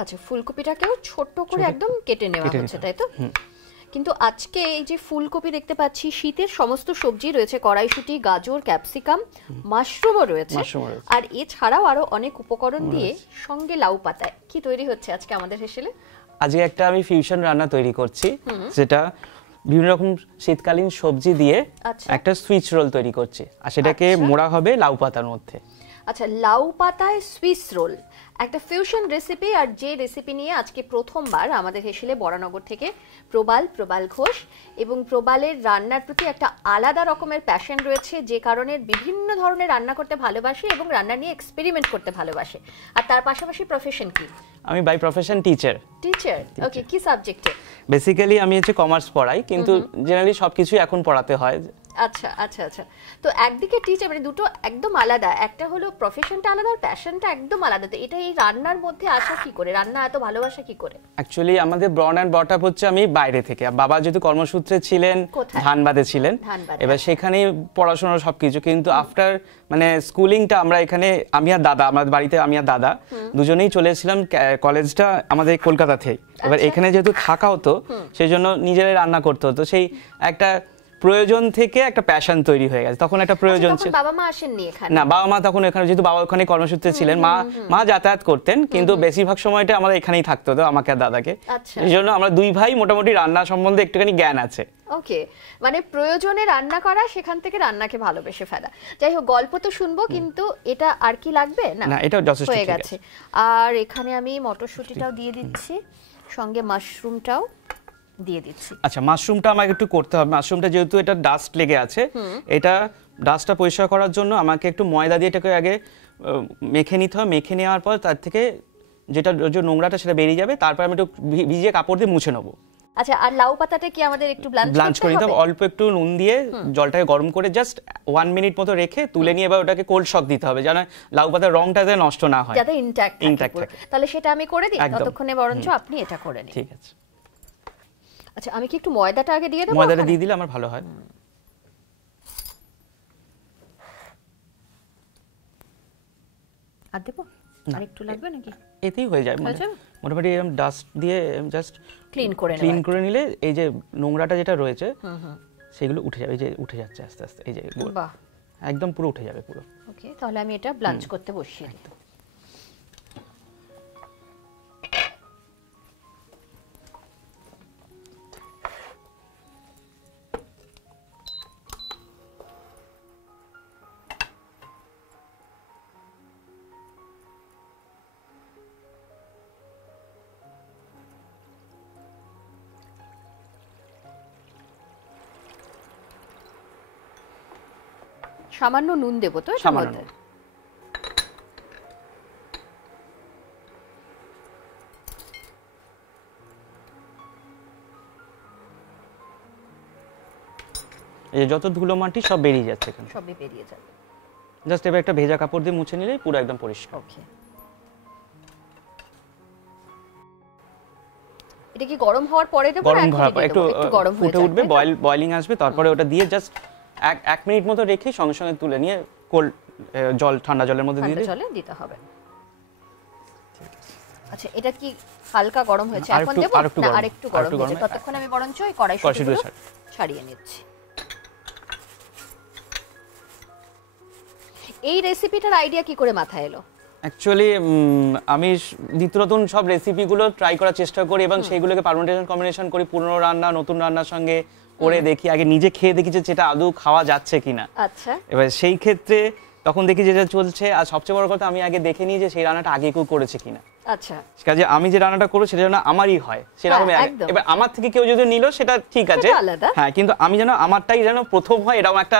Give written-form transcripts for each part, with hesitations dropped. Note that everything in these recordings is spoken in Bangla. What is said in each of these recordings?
আচ্ছা, ফুলকপিটাকেও ছোট করে একদম কেটে নেওয়া হচ্ছে, তাই তো? কিন্তু আজকে এই যে ফুলকপি দেখতে পাচ্ছি, শীতের সমস্ত সবজি রয়েছে, কড়াইশুঁটি, গাজর, ক্যাপসিকাম, মাশরুমও রয়েছে, আর এছাড়াও আরো অনেক উপকরণ দিয়ে সঙ্গে লাউ পাতায় কি তৈরি হচ্ছে আজকে আমাদের হেসেলে? আজকে একটা আমি ফিউশন রান্না তৈরি করছি, যেটা বিভিন্ন রকম শীতকালীন সবজি দিয়ে একটা সুইচ রোল তৈরি করছি, আর সেটাকে মোড়া হবে লাউ পাতার মধ্যে। আচ্ছা, লাউ পাতায় সুইস রোল একটা ফিউশন রেসিপি, আর যে রেসিপি নিয়ে আজকে প্রথমবার আমাদের হেসেলে বরানগর থেকে প্রবাল ঘোষ, এবং প্রবালের রান্নার প্রতি একটা আলাদা রকমের প্যাশন রয়েছে, যে কারণে বিভিন্ন ধরনের রান্না করতে ভালোবাসে এবং রান্না নিয়ে এক্সপেরিমেন্ট করতে ভালোবাসে। আর তার পাশাপাশি প্রফেশন কি? আমি বাই প্রফেশন টিচার। ওকে, কি সাবজেক্টে? বেসিক্যালি আমি হচ্ছে কমার্স পড়াই, কিন্তু জেনারেলি সবকিছু এখন পড়াতে হয়। আচ্ছা আচ্ছা আচ্ছা, তো একদিকে টিচার, মানে দুটো একদম আলাদা, একটা হলো প্রফেশনটা আলাদা আর প্যাশনটা একদম আলাদা, তো এটা এই রান্নার মধ্যে আসা কি করে, রান্না এত ভালোবাসা কি করে? অ্যাকচুয়ালি আমাদের ব্রন অ্যান্ড বট আপ হচ্ছে আমি বাইরে থেকে, বাবা যেহেতু কর্মসূত্রে ছিলেন ধানবাদে ছিলেন, এবার সেখানেই পড়াশোনা সবকিছু, কিন্তু আফটার মানে স্কুলিংটা আমরা এখানে, আমি আর দাদা, আমাদের বাড়িতে আমি আর দাদা দুজনেই চলে এসেছিলাম, কলেজটা আমাদের কলকাতাতেই, এবার এখানে যেহেতু থাকা হতো সেই জন্য নিজেরাই রান্না করতে হতো, সেই একটা প্রয়োজন থেকে একটা প্যাশন তৈরি হয়ে গেছে, তখন একটা প্রয়োজন ছিল। বাবা মা আসেননি এখানে? না, বাবা মা তখন এখানে, যেহেতু বাবা ওখানে কর্মসূত্রে ছিলেন, মা যাতায়াত করতেন, কিন্তু বেশিরভাগ সময়টা আমরা এখানেই থাকতে হতো আমাকে আর দাদাকে, এই জন্য আমরা দুই ভাই মোটামুটি রান্না সম্বন্ধে একটুখানি জ্ঞান আছে। ওকে, মানে প্রয়োজনে রান্না করা, সেখান থেকে রান্নাকে ভালোবেসে ফেলা। যাই হোক, গল্প তো শুনবো, কিন্তু এটা আর কি লাগবে? না, এটা যথেষ্ট হয়ে গেছে। আর এখানে আমি মটরশুঁটিটাও দিয়ে দিচ্ছি, সঙ্গে মাশরুমটাও দিয়ে দিচ্ছি। আচ্ছা, মাশরুমটা আমাকে একটু করতে হবে, মাশরুমটা যেহেতু এটা ডাস্ট লেগে আছে, এটা ডাস্টটা পরিষ্কার করার জন্য আমাকে একটু ময়দা দিয়ে এটাকে আগে মেখে নিতে হবে, মেখে নেওয়ার পর তার থেকে যেটা যে নোংরাটা সেটা বেরিয়ে যাবে, তারপর আমি একটু ভিজিয়ে কাপড় দিয়ে মুছে নেবো। আচ্ছা, আর লাউ পাতাটা কি আমাদের একটু ব্লাঞ্চ করে নিতে হবে? অল্প একটু নুন দিয়ে জলটাকে গরম করে জাস্ট 1 মিনিট মতো রেখে তুলে নিয়ে এবার ওটাকে কোল্ড শক দিতে হবে, যেন লাউ পাতার রংটা যাতে নষ্ট না হয়, যাতে ইনট্যাক্ট থাকে। তাহলে সেটা আমি করে দিই, ততক্ষণে বরঞ্চ আপনি এটা করে নিন। ঠিক আছে। আচ্ছা, আমি কি একটু ময়দাটা আগে দিয়ে দেব? ময়দাটা দিয়ে দিলে আমার ভালো হয়। আর দেব? আর একটু লাগবে নাকি? এতেই হয়ে যায়, মোটামুটি এরকম ডাস্ট দিয়ে জাস্ট ক্লিন করে নিলে এই যে নোংরাটা যেটা রয়েছে সেগুলো উঠে যাবে, এই যে উঠে যাচ্ছে আস্তে আস্তে, এই যে বাহ, একদম পুরো উঠে যাবে পুরো। ওকে, তাহলে আমি এটা ব্লাঞ্চ করতে বসিয়ে দিই। সামান্য নুন দেব তো এর মধ্যে? এই যত ধুলো মাটি সব বেরিয়ে যাচ্ছে এখানে, সবই বেরিয়ে যাবে। জাস্ট এবার একটা ভেজা কাপড় দিয়ে মুছে নিলেই পুরো একদম পরিষ্কার। ওকে, এটা কি গরম হওয়ার পরে দেব? গরম হওয়ার পর একটু ফুটে উঠবে, বয়লিং আসবে, তারপরে ওটা দিয়ে জাস্ট 1 মিনিট মতো রেখে সঙ্গে সঙ্গে তুলে নিয়ে কোল্ড ঠান্ডা জলের মধ্যে দিয়ে দিতে হবে। আচ্ছা, এটা কি হালকা গরম হয়েছে, এখন দেব না আরেকটু গরম হয়েছে? ততক্ষণ আমি বরঞ্চ এই কড়াইশুঁটিগুলো ছাড়িয়ে নিচ্ছি। এই রেসিপিটার আইডিয়া কি করে মাথায় এলো? অ্যাকচুয়ালি আমি নিত্য নতুন সব রেসিপিগুলো ট্রাই করার চেষ্টা করি এবং সেইগুলোকে পারমুটেশন কম্বিনেশন করি, পুরনো রান্না নতুন রান্নার সঙ্গে করে দেখি, আগে নিজে খেয়ে দেখি যে সেটা আদৌ খাওয়া যাচ্ছে কিনা। আচ্ছা, এবার সেই ক্ষেত্রে তখন দেখি যেটা চলছে, আর সবচেয়ে বড় কথা আমি আগে দেখে নিই যে সেই রান্নাটা আগে কেউ করেছে কিনা। আচ্ছা, কাজে আমি যে রান্নাটা করব সেটা যেন আমারই হয় সেরকম। এবার আমার থেকে কেউ যদি নিল সেটা ঠিক আছে, হ্যাঁ, কিন্তু আমি যেন আমারটাই যেন প্রথম হয়, এরকম একটা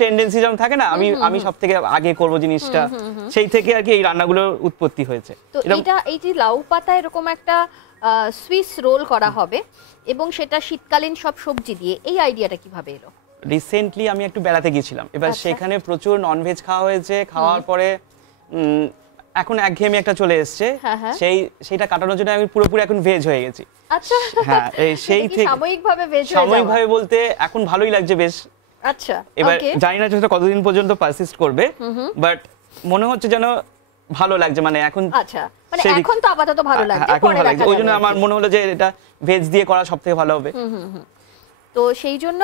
টেন্ডেন্সি যেমন থাকে না, আমি সব থেকে আগে করব জিনিসটা, সেই থেকে আর কি এই রান্নাগুলোর উৎপত্তি হয়েছে। তো এটা এই যে লাউ পাতা এরকম একটা সুইস রোল করা হবে এবং সেটা শীতকালীন সব সবজি দিয়ে, এই আইডিয়াটা কিভাবে এলো? রিসেন্টলি আমি একটু বেড়াতে গিয়েছিলাম, এবার সেখানে প্রচুর ননভেজ খাওয়া হয়েছে, খাওয়ার পরে এখন একঘেয়েমি একটা চলে এসেছে, সেইটা কাটানোর জন্য আমি পুরোপুরি এখন ভেজ হয়ে গেছি। আচ্ছা, হ্যাঁ, সেই থেকে সাময়িকভাবে ভেজ হয়ে যাওয়া? সাময়িকভাবে বলতে এখন ভালোই লাগছে বেশ। আচ্ছা, এবার জানি না সেটা কতদিন পর্যন্ত পারসিস্ট করবে, বাট মনে হচ্ছে যেন ভালো লাগছে, মানে এখন আচ্ছা মানে এখন তো আপাতত ভালো লাগছে, এখন ভালো লাগছে, ওইজন্য আমার মনে হলো যে এটা ভেজ দিয়ে করা সবথেকে ভালো হবে। তো সেই জন্য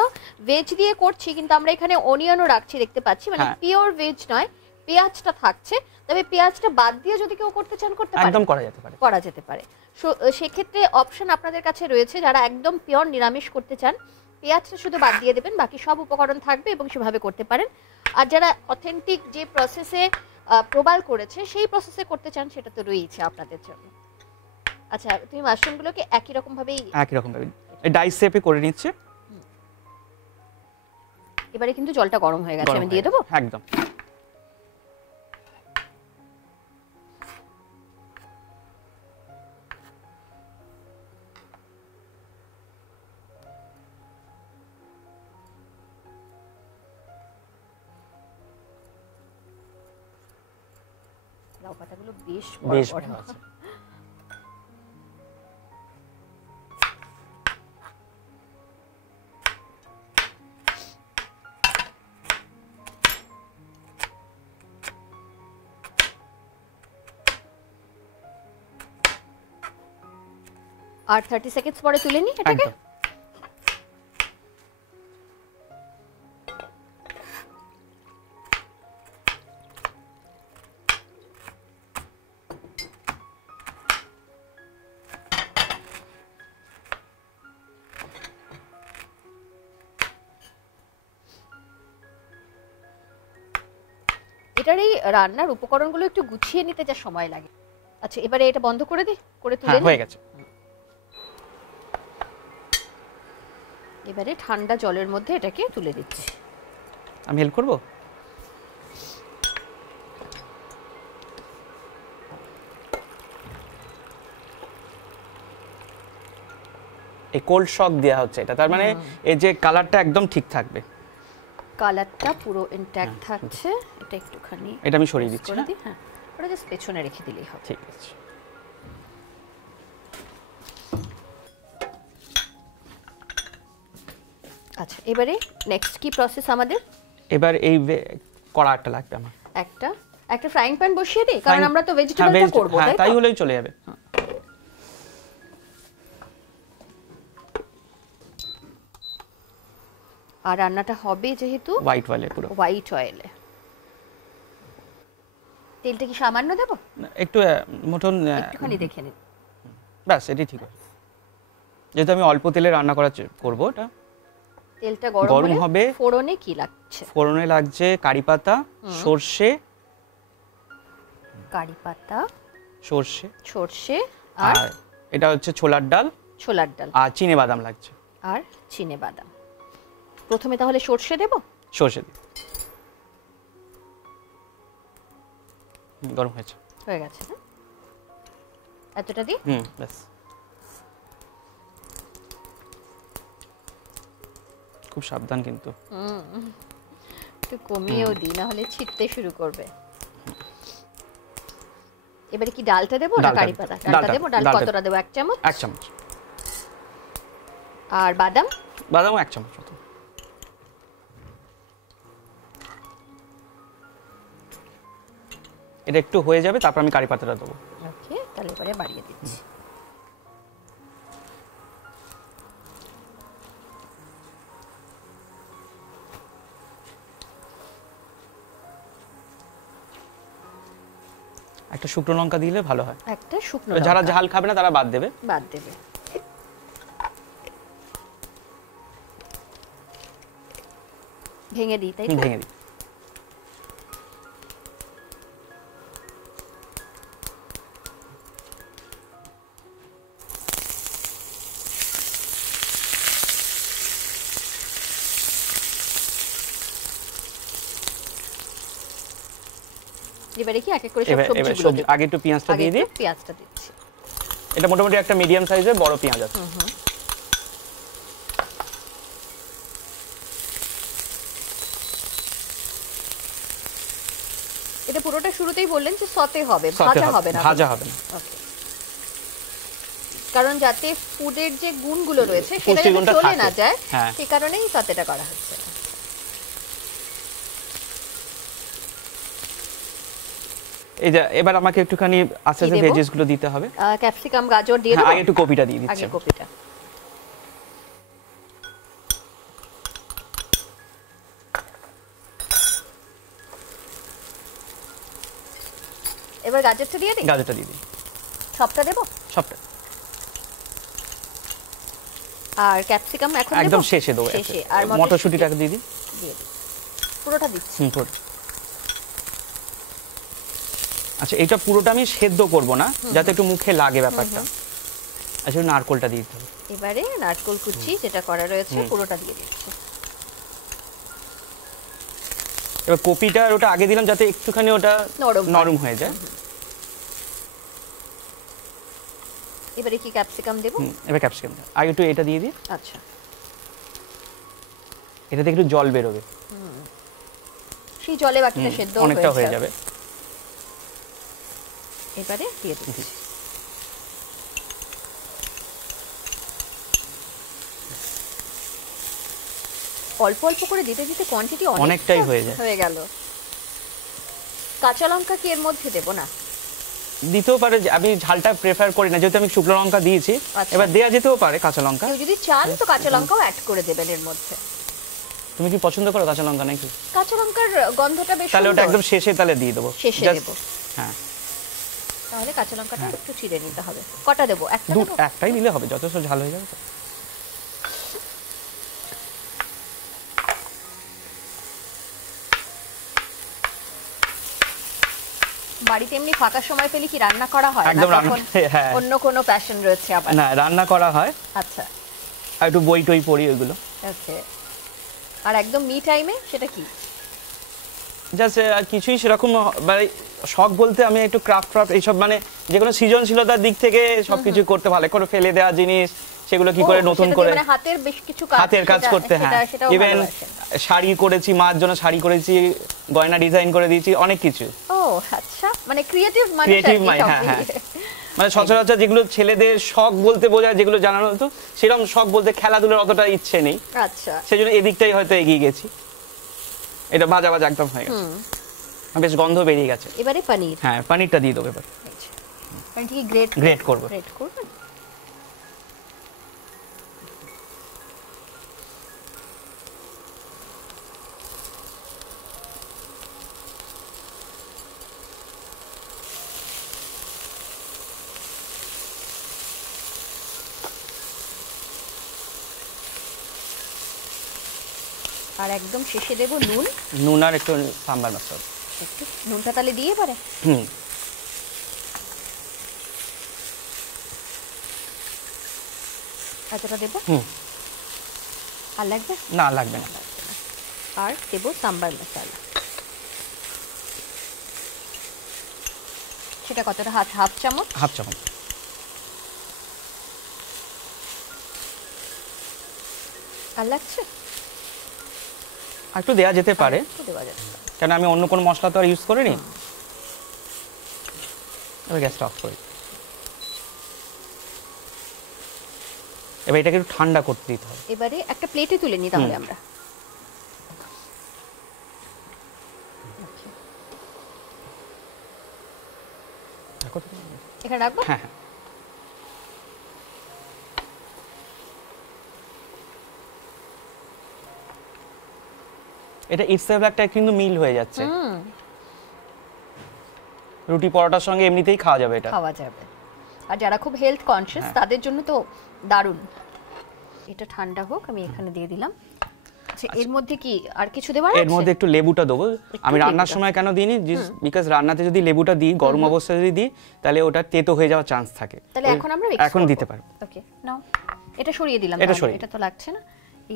ভেজ দিয়ে করছি, কিন্তু আমরা এখানে অনিয়নও রাখছি দেখতে পাচ্ছি, মানে পিওর ভেজ নয়, পেঁয়াজটা থাকছে। তবে পেঁয়াজটা বাদ দিয়ে যদি কেউ করতে চান করতে পারে, একদম করা যেতে পারে, করা যেতে পারে। সেক্ষেত্রে অপশন আপনাদের কাছে রয়েছে, যারা একদম পিওর নিরামিষ করতে চান পেঁয়াজটা শুধু বাদ দিয়ে দেবেন, বাকি সব উপকরণ থাকবে এবং সেভাবে করতে পারেন। আর যারা অথেন্টিক যে প্রসেসে প্রবাল করেছে সেই প্রসেসে করতে চান, সেটা তো রয়েছে আপনাদের জন্য। আচ্ছা তুমি মাশরুমগুলোকে একই রকম ভাবে ডাইস শেপে করে নিচ্ছে। এবারে কিন্তু জলটা গরম হয়ে গেছে, আমি দিয়ে দেবো একদম। লাউ পাতাগুলো বেশ বড় আছে। আর 30 সেকেন্ডস পরে তুলে নি এটাকে। এটার এই রান্নার উপকরণগুলো একটু গুছিয়ে নিতে যা সময় লাগে। আচ্ছা এবারে এটা বন্ধ করে দিই, করে তুলে হয়ে গেছে। এবারে ঠান্ডা জলের মধ্যে এটাকে তুলে দিচ্ছি। আমি হেল্প করব? এই কোল্ড শক দেয়া হচ্ছে এটা, তার মানে এই যে কালারটা একদম ঠিক থাকবে, কালারটা পুরো ইনট্যাক্ট থাকছে। এটা একটুখানি এটা আমি সরিয়ে দিচ্ছি। হ্যাঁ ওটা জাস্ট পেছনে রেখে দিলেই হবে। ঠিক আছে। আচ্ছা এবারে নেক্সট কি প্রসেস আমাদের? এবার এই কড়াটা লাগবে আমার। একটা ফ্রাইং প্যান বসিয়ে দিই, কারণ আমরা তো ভেজিটেবলটা করব, তাই হলেই চলে যাবে। আর রান্নাটা হবে যেহেতু হোয়াইট অয়েলে, পুরো হোয়াইট অয়েলে। তেলটা কি সামান্য দেব? একটু মতন, একটুখানি দেখে নিন, ব্যাস এটাই ঠিক আছে। যেহেতু আমি অল্প তেলে রান্না করব, এটা তেলটা গরম হবে। ফোড়নে কি লাগছে? ফোড়নে লাগছে কারি পাতা, সরষে, কারি পাতা, সরষে আর এটা হচ্ছে ছোলার ডাল, আর চিনে বাদাম লাগছে, আর চিনে বাদাম। প্রথমে তাহলে সরষে দেব। সরষে দিই। গরম হয়ে গেছে না? এতটা দিই। ব্যাস। খুব সাবধান কিন্তু, একটু কমিয়েও দিই, না হলে ছিটতে শুরু করবে। এবারে কি ডালটা দেবো না কারি পাতা? ডালটা দেবো। ডাল কতটা দেবো? 1 চামচ। 1 চামচ। আর বাদাম? বাদামও 1 চামচ। এটা একটু হয়ে যাবে, তারপর আমি কারি পাতাটা দেবো। ওকে, তাহলে এবারে বাড়িয়ে দিচ্ছি। একটা শুকনো লঙ্কা দিলে ভালো হয়। একটা শুকনো লঙ্কা, যারা ঝাল খাবে না তারা বাদ দেবে। ভেঙে দিই, তাই? ভেঙে দিই। এবারে কি এক এক করে সব সবজি আগে একটু পেঁয়াজটা দিয়ে দিই। পেঁয়াজটা দিচ্ছি। এটা মোটামুটি একটা মিডিয়াম সাইজের বড় পেঁয়াজ আছে। এটা পুরোটা শুরুতেই বললেন যে সতে হবে, ভাজা হবে না। ভাজা হবে না। ওকে, কারণ যাতে ফুডের যে গুণগুলো রয়েছে সেটা যেন চলে না যায়, সেই কারণেই সতেটা করা হচ্ছে। এই যে এবার আমাকে একটুখানি আস্তে আস্তে ভেজেস গুলো দিতে হবে। ক্যাপসিকাম গাজর দিয়ে দেব। আগে একটু কপিটা দিয়ে দিচ্ছি। আগে কপিটা। এবার গাজরটা দিয়ে দিই। গাজরটা দিয়ে দিই। সবটা দেব? সবটা। আর ক্যাপসিকাম এখন দেব? একদম শেষে দেব। শেষে। আর মটরশুঁটিটাকে দিয়ে দিই। দিয়ে দিই। পুরোটা দিচ্ছি। পুরো। আচ্ছা এটা পুরোটা আমি সেদ্ধ করব না, যাতে একটু মুখে লাগে ব্যাপারটা। আচ্ছা নারকেলটা দিয়ে দিতে হবে। এবারে নারকেল কুচি যেটা করা রয়েছে পুরোটা দিয়ে দিচ্ছি। এবার কপিটা ওটা আগে দিলাম যাতে একটুখানি ওটা নরম হয়ে যায়। এবারে কি ক্যাপসিকাম দেব? এবার ক্যাপসিকাম আগে একটু এটা দিয়ে দিই। আচ্ছা এটাতে একটু জল বেরোবে। সেই জলে বাকিটা সেদ্ধ অনেকটা হয়ে যাবে। এবারে দিয়ে দিচ্ছি। অল্প অল্প করে দিতে দিতে কোয়ান্টিটি অনেকটাই হয়ে গেল। কাঁচা লঙ্কা কি এর মধ্যে দেব না? দিতেও পারে, আমি ঝালটা প্রেফার করি না যেহেতু আমি শুকনো লঙ্কা দিয়েছি। এবার দেয়া যেতেও পারে কাঁচা লঙ্কা। কেউ যদি চান তো কাঁচা লঙ্কাও অ্যাড করে দেবেন এর মধ্যে। তুমি কি পছন্দ করো কাঁচা লঙ্কা নাকি? কাঁচা লঙ্কার গন্ধটা বেশ সুন্দর। তাহলে ওটা একদম শেষে তাহলে দিয়ে দেব। শেষে দেব। হ্যাঁ তাহলে কাঁচা লঙ্কাটা একটু চিড়ে নিতে হবে। কটা দেব? একটা দেব? একটাই নিলে হবে, যথেষ্ট ঝাল হয়ে যাবে তো। বাড়িতে এমনি ফাঁকা সময় পেলে কি রান্না করা হয়? একদম রান্না, হ্যাঁ। অন্য কোনো প্যাশন রয়েছে আবার? না রান্না করা হয়। আচ্ছা। আর একটু বই টই পড়ি ওইগুলো। ওকে। আর একদম মি টাইমে সেটা কি? জাস্ট কিছুই সেরকম মানে শখ বলতে আমি একটু ক্রাফট এইসব মানে যে কোনো সৃজনশীলতার দিক থেকে সবকিছু করতে ভালো করে, ফেলে দেওয়া জিনিস সেগুলো কি করে নতুন করে মানে হাতের বেশ কিছু কাজ, হাতের কাজ করতে। হ্যাঁ ইভেন শাড়ি করেছি, মার জন্য শাড়ি করেছি, গয়না ডিজাইন করে দিয়েছি, অনেক কিছু। ও আচ্ছা, মানে ক্রিয়েটিভ মানুষ। ক্রিয়েটিভ মাইন্ড, হ্যাঁ হ্যাঁ। মানে সচরাচর যেগুলো ছেলেদের শখ বলতে বোঝায়, যেগুলো জানানো হতো সেরকম শখ বলতে খেলাধুলার অতটা ইচ্ছে নেই। আচ্ছা, সেজন্য এদিকটাই হয়তো এগিয়ে গেছি। এটা ভাজা ভাজা একদম হয়ে গেছে, বেশ গন্ধ বেরিয়ে গেছে। এবারে পনির। হ্যাঁ পনিরটা দিয়ে দেবো এবার। পনিরটা কি গ্রেট করবো। আর একদম শেষে দেব নুন আর একটু সাম্বার মশলা। একটু নুনটা তাহলে দিয়ে পারে। এতটা দেব? আর লাগবে না? লাগবে না। আর দেব সাম্বার মশলা। সেটা কতটা? হাফ চামচ। হাফ চামচ। আর লাগছে? একটু দেওয়া যেতে পারে, কেন আমি অন্য কোনো মশলা তো আর ইউজ করিনি। এবার গ্যাসটা অফ করি। এবার এটাকে একটু ঠান্ডা করতে দিতে হবে। এবারে একটা প্লেটে তুলে নিতে হবে আমরা। এখানে রাখবো? হ্যাঁ হ্যাঁ। এটা ইটসেলফ একটা কিন্তু মিল হয়ে যাচ্ছে। রুটি পরোটার সঙ্গে এমনিতেই খাওয়া যাবে এটা। খাওয়া যাবে। আর যারা খুব হেলথ কনসিয়াস তাদের জন্য তো দারুণ। এটা ঠান্ডা হোক, আমি এখানে দিয়ে দিলাম। আচ্ছা, এর মধ্যে কি আর কিছু দেব? এর মধ্যে একটু লেবুটা দেবো। আমি রান্নার সময় কেন দিইনি, বিকজ রান্নাতে যদি লেবুটা দিই, গরম অবস্থায় যদি দিই, তাহলে ওটা তেতো হয়ে যাওয়ার চান্স থাকে। তাহলে এখন আমরা এখন দিতে পারবো। ওকে, নাও এটা সরিয়ে দিলাম। এটা তো লাগছে না,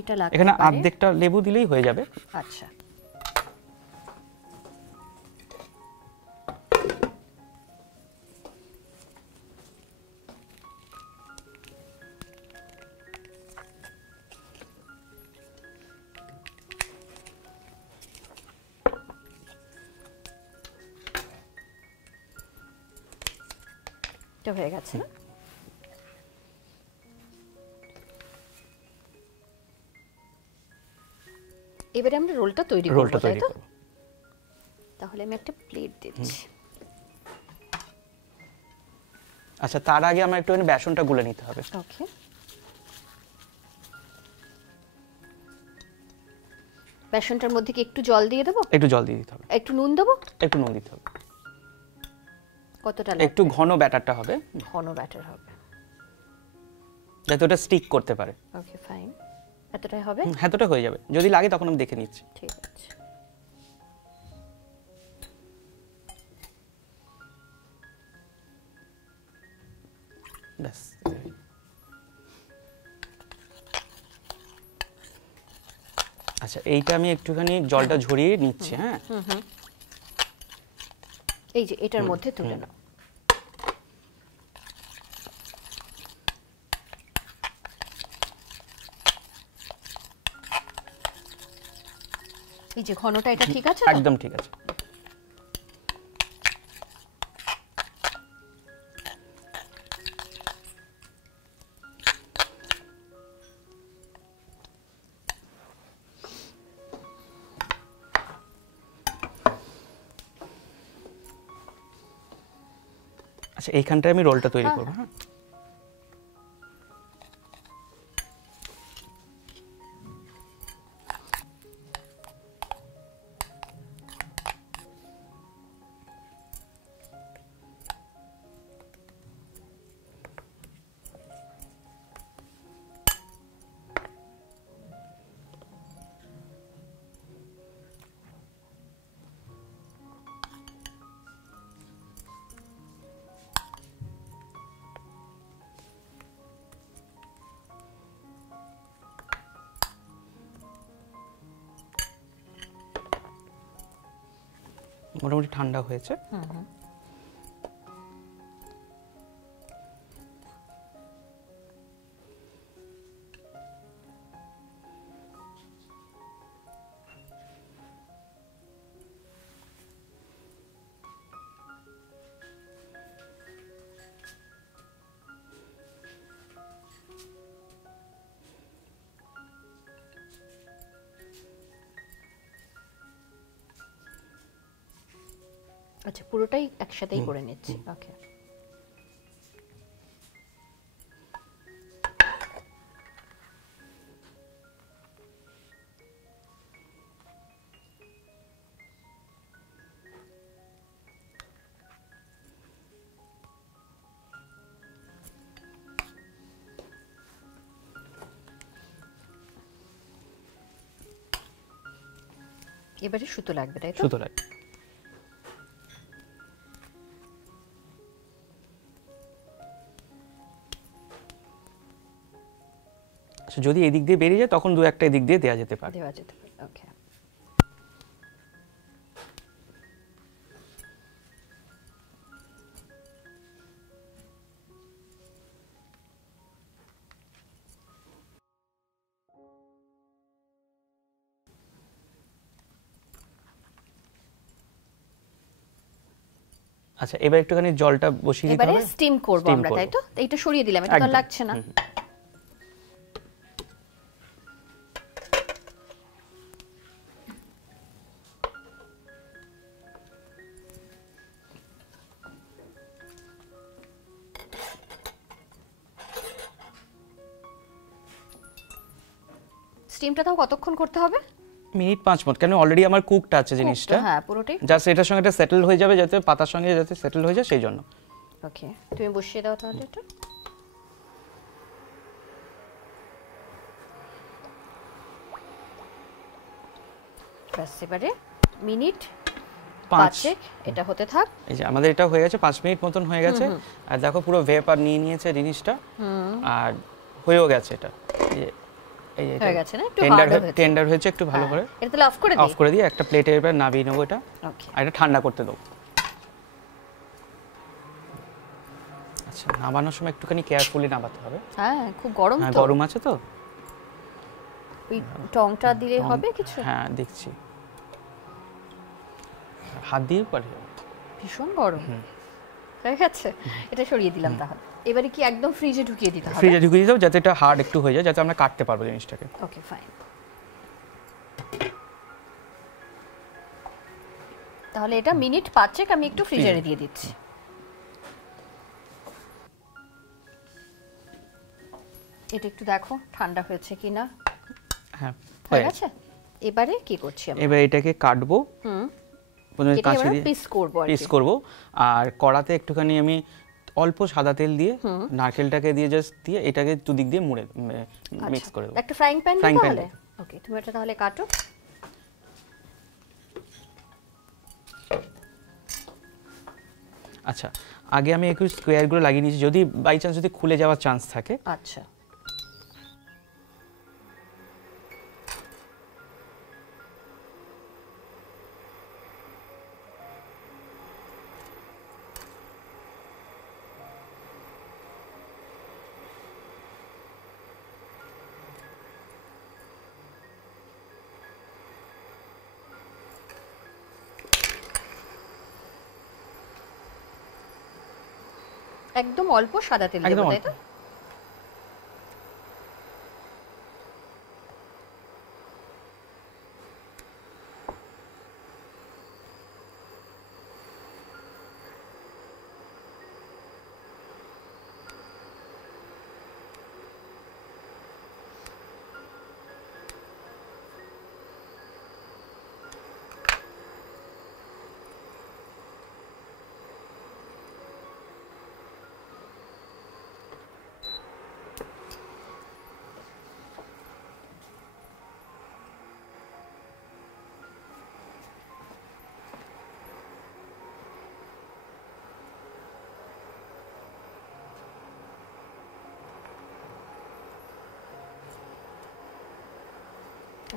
এটা লাগবে। এখানে অর্ধেকটা লেবু দিলেই হয়ে যাবে। আচ্ছা, হয়ে গেছে না? এবারে আমরা রোলটা তৈরি করব। তাহলে আমি একটা প্লেট দিচ্ছি। আচ্ছা, তার আগে আমার একটুখানি বেসনটা গুলে নিতে হবে। ওকে, বেসনটার মধ্যে কি একটু জল দিয়ে দেবো? একটু জল দিয়ে দিতে হবে। একটু নুন দেবো? একটু নুন দিতে হবে। কতটা? একটু ঘন ব্যাটারটা হবে। ঘন ব্যাটার হবে যাতে ওটা স্টিক করতে পারে। ওকে ফাইন, এতটাই হবে? হ্যাঁ, এতটা হয়ে যাবে, যদি লাগে তখন আমি দেখে নিচ্ছি। ঠিক আছে। ব্যাস। আচ্ছা, এইটা আমি একটুখানি জলটা ঝরিয়ে নিচ্ছি। হ্যাঁ, এই যে এটার মধ্যে তুলে নাও। এই যে ঘনটা, এটা ঠিক আছে? একদম ঠিক আছে। আচ্ছা, এইখানটায় আমি রোলটা তৈরি করবো। হ্যাঁ, মোটামুটি ঠান্ডা হয়েছে। আচ্ছা, পুরোটাই একসাথেই করে নিচ্ছি। ওকে, এবারে সুতো লাগবে, তাই তো? সুতো লাগবে। আচ্ছা, যদি এদিক দিয়ে বেরিয়ে যায় তখন দু একটা এদিক দিয়ে দেওয়া যেতে পারে। দেওয়া যেতে পারে। ওকে, আচ্ছা, এবার একটুখানি জলটা বসিয়ে দিতে হবে। এবারে স্টিম করব আমরা, তাই তো? এইটা সরিয়ে দিলাম, এটা তো লাগছে না। স্টিমটা তাও কতক্ষণ করতে হবে? Minute 5 minute. কেন, অলরেডি আমার কুকড আছে জিনিসটা। হ্যাঁ, পুরোটাই জাস্ট এটার সঙ্গে এটা সেটেল হয়ে যাবে, যাতে পাতার সঙ্গে যাতে সেটেল হয়ে যায় সেই জন্য। ওকে, তুমি বসিয়ে দাও তাহলে এটা। ব্যাস, এবারে মিনিট 5 এটা হতে থাক। এই যে আমাদের এটা হয়ে গেছে, 5 মিনিট মতন হয়ে গেছে। আর দেখো পুরো ভেপার নিয়ে নিয়েছে জিনিসটা। আর হয়েও গেছে এটা। এই যে হয়ে গেছে না, একটু হার্ড হয়েছে। টেন্ডার হয়েছে একটু ভালো করে। এটা তাহলে অফ করে দিই। অফ করে দিয়ে একটা প্লেটে এবার নামিয়ে নেব এটা। ওকে, আর এটা ঠান্ডা করতে দেব। আচ্ছা, নামানোর সময় একটুখানি কেয়ারফুলি নামাতে হবে। হ্যাঁ, খুব গরম তো। হ্যাঁ, গরম আছে তো। ওই টংটা দিলে হবে কিছু? হ্যাঁ, দেখছি। হাত দিয়ে পারে। ভীষণ গরম হয়ে গেছে। এটা সরিয়ে দিলাম তাহলে। এবারে কি একদম ফ্রিজে ঢুকিয়ে দিতে হবে? ফ্রিজে ঢুকিয়ে দাও, যাতে এটা হার্ড একটু হয়ে যায়, যাতে আমরা কাটতে পারবো জিনিসটাকে। Okay fine. তাহলে এটা মিনিট 5 আমি একটু ফ্রিজারে দিয়ে দিচ্ছি। এটা একটু দেখো ঠান্ডা হয়েছে কিনা। হ্যাঁ হয়ে গেছে। এবারে কি করছি আমরা? এবার এটাকে কাটবো। প্রথমে কাঁচি দিয়ে পিস করব। আর কড়াতে একটুখানি আমি অল্প সাদা তেল দিয়ে নারকেলটাকে দিয়ে জাস্ট দিয়ে এটাকে দুদিক দিয়ে মুড়ে মিক্স করে দেব। একটা ফ্রাইং প্যান তাহলে ওকে, তুমি এটা তাহলে কাটো। আচ্ছা, আগে আমি একটু স্কোয়ারগুলো লাগিয়ে নিয়েছি, যদি বাই চান্স যদি খুলে যাওয়ার চান্স থাকে। আচ্ছা, একদম অল্প সাদা তেল দেব, তাই তো?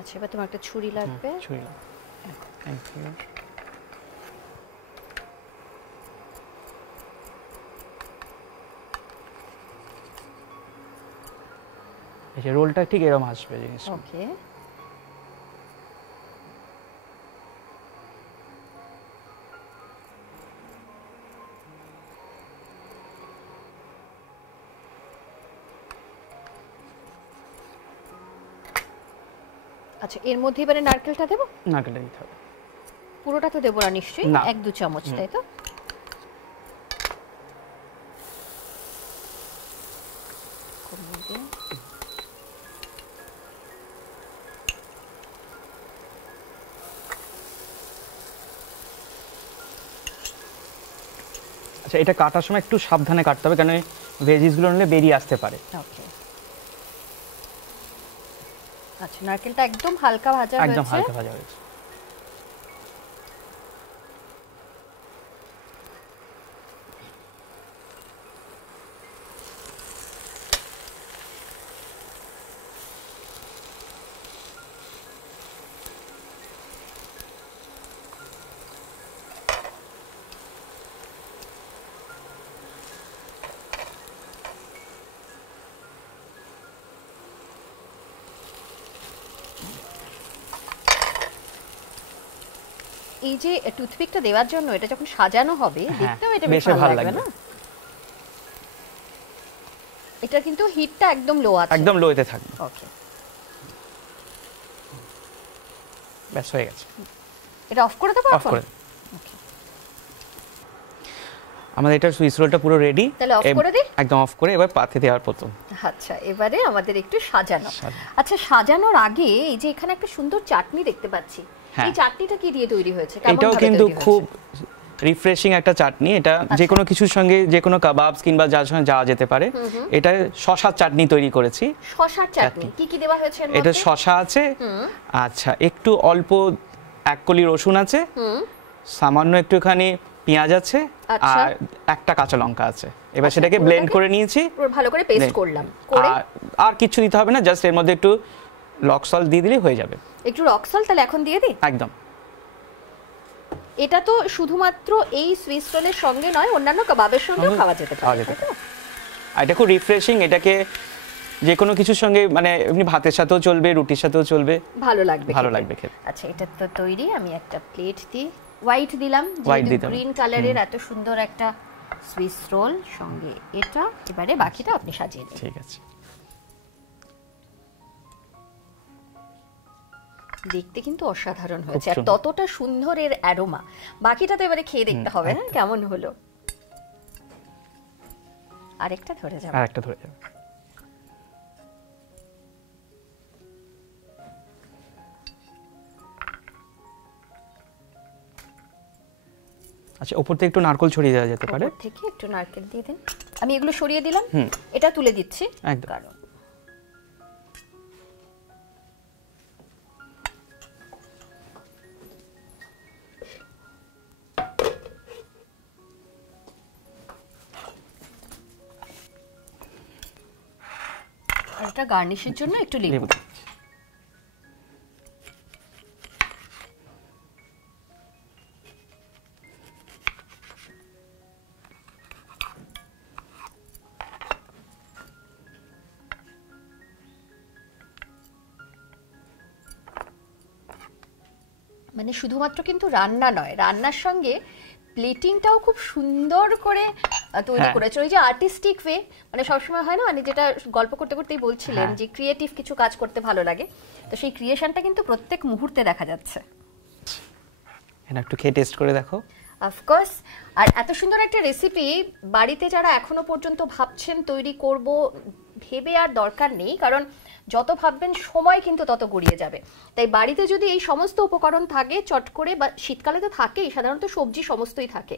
আচ্ছা, এবার তোমার একটা ছুরি লাগবে। ছুরি, থ্যাংক ইউ। এই যে রোলটা ঠিক এরকম আসবে জিনিসটা। ওকে, আচ্ছা, এর মধ্যে এবারে নারকেলটা দেব। নারকেলটা দিতে হবে। পুরোটা তো দেব না নিশ্চয়ই, 1-2 চামচ, তাই তো? আচ্ছা, এটা কাটার সময় একটু সাবধানে কাটতে হবে, কারণ ভেজিসগুলো নিলে বেরিয়ে আসতে পারে। ওকে, আচ্ছা, নারকেলটা একদম হালকা ভাজা হয়েছে। একদম হালকা ভাজা হয়েছে। এই যে টুথপিকটা দেওয়ার জন্য এটা যখন সাজানো হবে দেখতেও এটা বেশ ভালো লাগবে না? এটা কিন্তু হিটটা একদম লো আছে, একদম লোতে থাকবে। ওকে, ব্যাস হয়ে গেছে। এটা অফ করে দেবো। অফ করে আমাদের এটা সুইস রোলটা পুরো রেডি। তাহলে অফ করে দিই। একদম অফ করে এবার পাতে দেওয়ার প্রথম। আচ্ছা, এবারে আমাদের একটু সাজানো। আচ্ছা, সাজানোর আগে এই যে এখানে একটা সুন্দর চাটনি দেখতে পাচ্ছি, এই চাটনিটা কি দিয়ে তৈরি হয়েছে? এটাও কিন্তু খুব রিফ্রেশিং একটা চাটনি। এটা যে কোনো কিছুর সঙ্গে, যে কোনো কাবাবস কিংবা যার সঙ্গে যাওয়া যেতে পারে। এটা শসার চাটনি তৈরি করেছি। শসার চাটনি কি কি দেওয়া হয়েছে এর মধ্যে? এটা শসা আছে, আচ্ছা, একটু অল্প 1 কলি রসুন আছে, সামান্য একটুখানি পেঁয়াজ আছে, আর একটা কাঁচা লঙ্কা আছে। এবার সেটাকে ব্লেন্ড করে নিয়েছি, ভালো করে পেস্ট করলাম। আর কিছু দিতে হবে না, জাস্ট এর মধ্যে একটু রক সল্ট দিয়ে দিলেই হয়ে যাবে। একটু রক সল্ট তাহলে এখন দিয়ে দিই? একদম। এটা তো শুধুমাত্র এই সুইস রোলের সঙ্গে নয়, অন্যান্য কাবাবের সঙ্গেও খাওয়া যেতে পারে। আর এটা খুব রিফ্রেশিং, এটাকে যে কোনো কিছুর সঙ্গে, মানে এমনি ভাতের সাথেও চলবে, রুটির সাথেও চলবে, ভালো লাগবে খেতে। আচ্ছা, এটা তো তৈরি। আমি একটা প্লেট দিই, হোয়াইট দিলাম, গ্রিন কালারের এত সুন্দর একটা সুইস রোল সঙ্গে এটা। এবারে বাকিটা আপনি সাজিয়ে দিন। ঠিক আছে। দেখতে কিন্তু অসাধারণ হয়েছে, আর ততটা সুন্দর এর অ্যারোমা। বাকিটা তো এবারে খেয়ে দেখতে হবে না কেমন হলো। আরেকটা ধরে যাবে। আচ্ছা, উপর থেকে একটু নারকেল ছড়িয়ে দেওয়া যেতে পারে। উপর থেকে একটু নারকেল দিয়ে দেন। আমি এগুলো সরিয়ে দিলাম, এটা তুলে দিচ্ছি। কারণ এটা গার্নিশের জন্য একটু লেবু। মানে শুধুমাত্র কিন্তু রান্না নয়, রান্নার সঙ্গে প্লেটিংটাও খুব সুন্দর করে তৈরি করেছে। ওই যে আর্টিস্টিক ওয়ে, মানে সবসময় হয় না, মানে যেটা গল্প করতে করতেই বলছিলেন যে ক্রিয়েটিভ কিছু কাজ করতে ভালো লাগে, তো সেই ক্রিয়েশনটা কিন্তু প্রত্যেক মুহূর্তে দেখা যাচ্ছে। এটা একটু খেয়ে টেস্ট করে দেখো। অফকোর্স। আর এত সুন্দর একটা রেসিপি বাড়িতে যারা এখনো পর্যন্ত ভাবছেন তৈরি করব, ভেবে আর দরকার নেই, কারণ যত ভাববেন সময় কিন্তু তত গড়িয়ে যাবে। তাই বাড়িতে যদি এই সমস্ত উপকরণ থাকে চট করে, বা শীতকালে তো থাকেই, সাধারণত সবজি সমস্তই থাকে,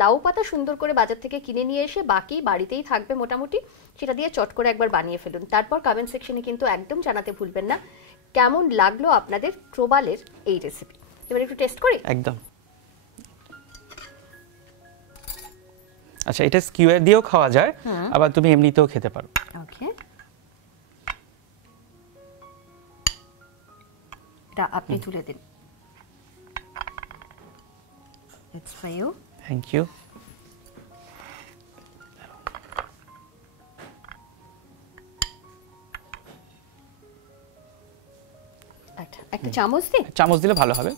লাউ পাতা সুন্দর করে বাজার থেকে কিনে নিয়ে এসে বাকি বাড়িতেই থাকবে মোটামুটি, সেটা দিয়ে চট করে একবার বানিয়ে ফেলুন। তারপর কমেন্ট সেকশনে কিন্তু একদম জানাতে ভুলবেন না কেমন লাগলো আপনাদের প্রবালের এই রেসিপি। এবার একটু টেস্ট করি। একদম। আচ্ছা, এটা স্কিউয়ার দিয়েও খাওয়া যায়, আবার তুমি এমনিতেও খেতে পারো। ওকে, এটা আপনি তুলে দিন। It's for you. Thank you. আচ্ছা, একটা চামচ দিন। চামচ দিলে ভালো হবে।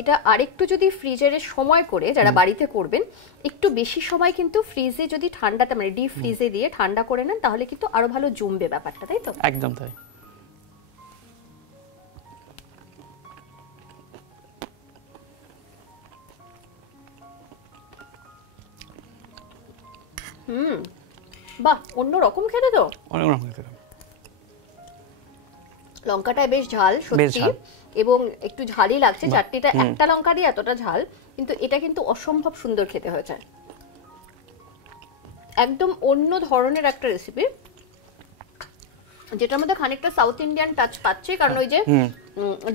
এটা আরেকটু যদি ফ্রিজারে সময় করে যারা বাড়িতে করবেন, একটু বেশি সময় কিন্তু ফ্রিজে যদি ঠান্ডাতে, মানে ডিপ ফ্রিজে দিয়ে ঠান্ডা করে নেন, তাহলে কিন্তু আরো ভালো জমবে ব্যাপারটা, তাই তো? একদম তাই। বাহ, অন্যরকম খেতে তো। অন্যরকম খেতে। লঙ্কাটা বেশ ঝাল সত্যি, এবং একটু ঝালই লাগছে চাটনিটা। একটা লঙ্কা দিয়ে এতটা ঝাল, কিন্তু এটা কিন্তু অসম্ভব সুন্দর খেতে হয়েছে। একদম অন্য ধরনের একটা রেসিপি, যেটার মধ্যে খানিকটা সাউথ ইন্ডিয়ান টাচ পাচ্ছে, কারণ ওই যে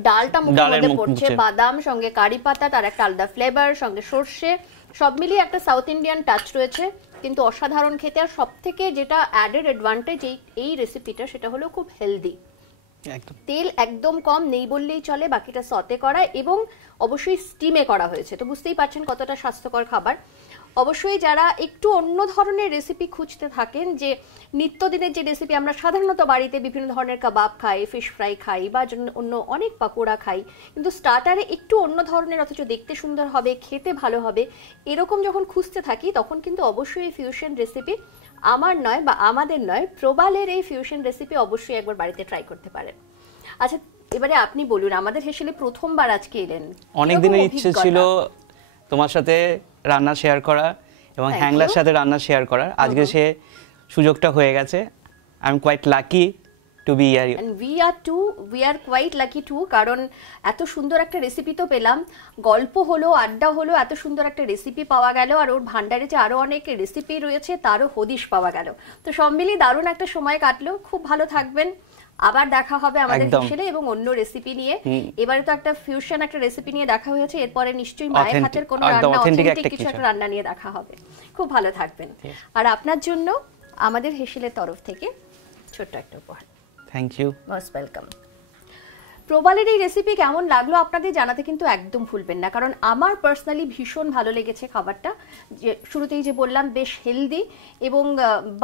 ডালটা মুখের মধ্যে পড়ছে, বাদাম সঙ্গে কারি পাতা, তার একটা আলাদা ফ্লেভার, সঙ্গে সর্ষে, সব মিলিয়ে একটা সাউথ ইন্ডিয়ান টাচ রয়েছে, কিন্তু অসাধারণ খেতে। আর সব থেকে যেটা অ্যাডেড অ্যাডভান্টেজ এই রেসিপিটা, সেটা হলো খুব হেলদি। তেল একদম কম, নেই বললেই চলে, বাকিটা সতে করা, এবং অবশ্যই স্টিমে করা হয়েছে, তো বুঝতেই পারছেন কতটা স্বাস্থ্যকর খাবার। অবশ্যই যারা একটু অন্য ধরনের রেসিপি খুঁজতে থাকেন, যে নিত্যদিনের যে রেসিপি আমরা সাধারণত বাড়িতে বিভিন্ন ধরনের কাবাব খাই, ফিশ ফ্রাই খাই, বা অন্য অনেক পাকোড়া খাই, কিন্তু স্টার্টারে একটু অন্য ধরনের, অথচ দেখতে সুন্দর হবে, খেতে ভালো হবে, এরকম যখন খুঁজতে থাকি, তখন কিন্তু অবশ্যই এই ফিউশন রেসিপি আমার নয় বা আমাদের নয়, প্রবালের এই ফিউশন রেসিপি অবশ্যই একবার বাড়িতে ট্রাই করতে পারেন। আচ্ছা, এবারে আপনি বলুন, আমাদের হেসেলে প্রথমবার আজকে এলেন, অনেক দিনের ইচ্ছে ছিল তোমার সাথে রান্না শেয়ার করা এবং হ্যাংলার সাথে রান্না শেয়ার করার, আজকে সে সুযোগটা হয়ে গেছে। I am quite lucky to be here. And we are quite lucky too, কারণ এত সুন্দর একটা রেসিপি তো পেলাম, গল্প হলো, আড্ডা হলো, এত সুন্দর একটা রেসিপি পাওয়া গেল, আর ওর ভান্ডারে যে আরো অনেক রেসিপি রয়েছে তারও হদিশ পাওয়া গেল। তো সব মিলিয়ে দারুণ একটা সময় কাটলো। খুব ভালো থাকবেন, আবার দেখা হবে আমাদের হেসেলে এবং অন্য রেসিপি নিয়ে। এবারে তো একটা ফিউশন একটা রেসিপি নিয়ে দেখা হয়েছে, এরপরে নিশ্চয়ই মায়ের হাতের কোনো রান্না, অথেন্টিক কিছু একটা রান্না নিয়ে দেখা হবে। খুব ভালো থাকবেন। আর আপনার জন্য আমাদের হেসেলের তরফ থেকে ছোট্ট একটা উপহার। Thank you, most welcome. প্রবালের এই রেসিপি কেমন লাগলো আপনাদের জানাতে কিন্তু একদম ভুলবেন না, কারণ আমার পার্সোনালি ভীষণ ভালো লেগেছে খাবারটা। যে শুরুতেই যে বললাম, বেশ হেলদি, এবং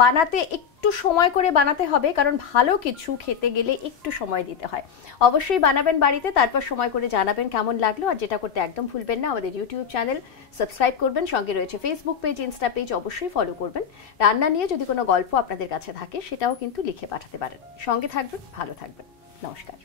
বানাতে একটু সময় করে বানাতে হবে, কারণ ভালো কিছু খেতে গেলে একটু সময় দিতে হয়। অবশ্যই বানাবেন বাড়িতে, তারপর সময় করে জানাবেন কেমন লাগলো। আর যেটা করতে একদম ভুলবেন না, আমাদের ইউটিউব চ্যানেল সাবস্ক্রাইব করবেন, সঙ্গে রয়েছে ফেসবুক পেজ, ইনস্টা পেজ, অবশ্যই ফলো করবেন। রান্না নিয়ে যদি কোনো গল্প আপনাদের কাছে থাকে, সেটাও কিন্তু লিখে পাঠাতে পারেন। সঙ্গে থাকবেন, ভালো থাকবেন। নমস্কার।